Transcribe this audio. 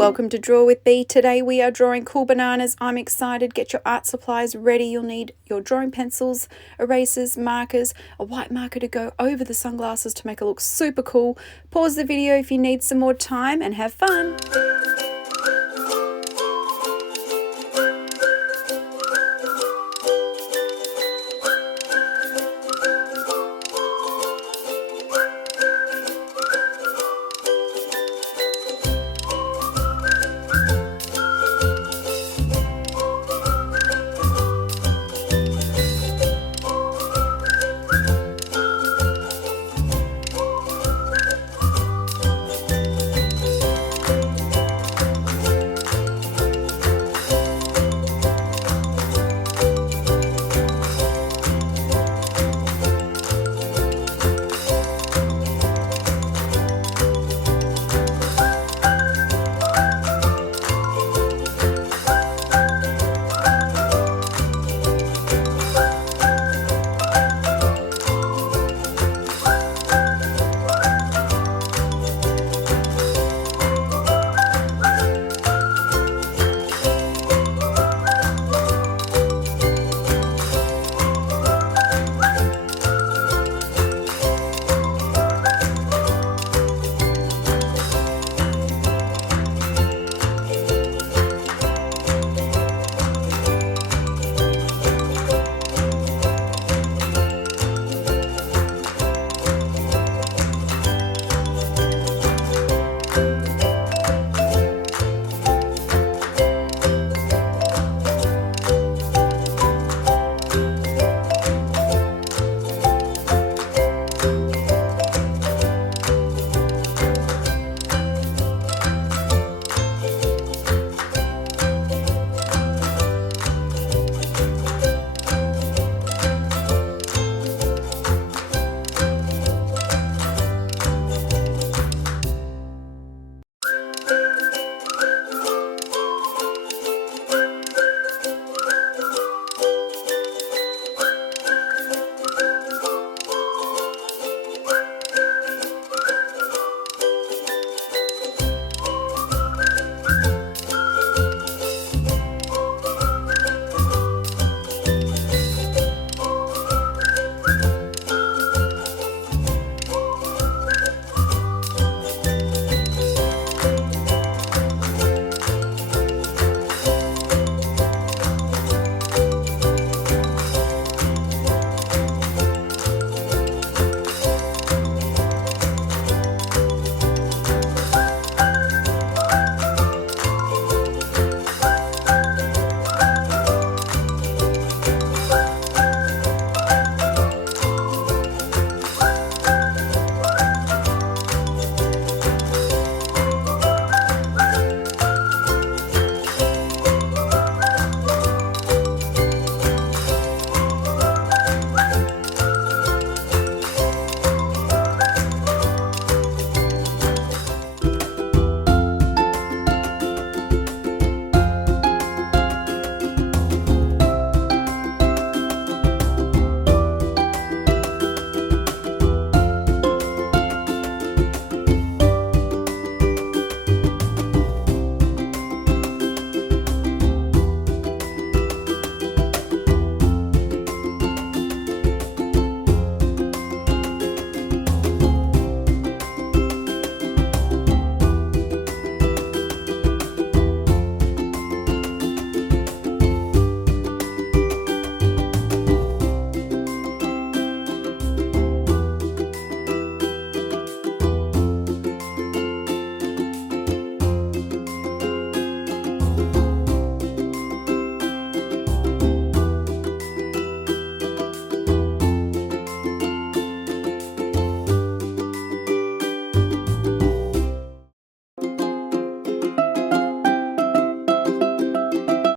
Welcome to Draw with Bee. Today we are drawing cool bananas. I'm excited. Get your art supplies ready. You'll need your drawing pencils, erasers, markers, a white marker to go over the sunglasses to make it look super cool. Pause the video if you need some more time and have fun.